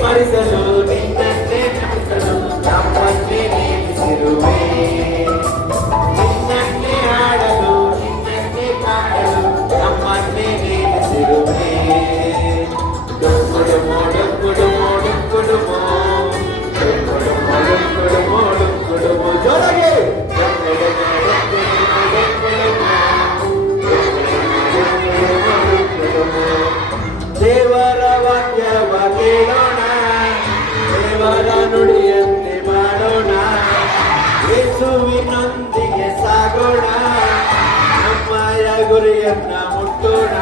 ಮರಿಸಲು ನಿನ್ನನ್ನೇ ನಂಬಿಸಲು ನಮ್ಮನ್ನೇ ನೇಮಿಸಿರುವೆ. ನಿನ್ನನ್ನೇ ಆಡಲು ನಿನ್ನನ್ನೇ ಕಾಣಲು ನಮ್ಮನ್ನೇ ನೇಮಿಸಿರುವೆ. ಡುಂಗುಡುಮೋ ಡುಂಗುಡುಮೋ ಡುಂಗುಡುಮೋ ಡುಂಗುಡುಮೋ ಡುಂಗುಡುಮೋ ಡುಂಗುಡುಮೋ ಜೋರಾಗಿ ದೇವರ ವಾಕ್ಯವ ಕೇಳೋಣ, ದೇವರ ನುಡಿಯಂತೆ ಮಾಡೋಣ, ಯೇಸುವಿನೊಂದಿಗೆ ಸಾಗೋಣ, ನಮ್ಮಯ ಗುರಿಯನ್ನ ಮುಟ್ಟೋಣ.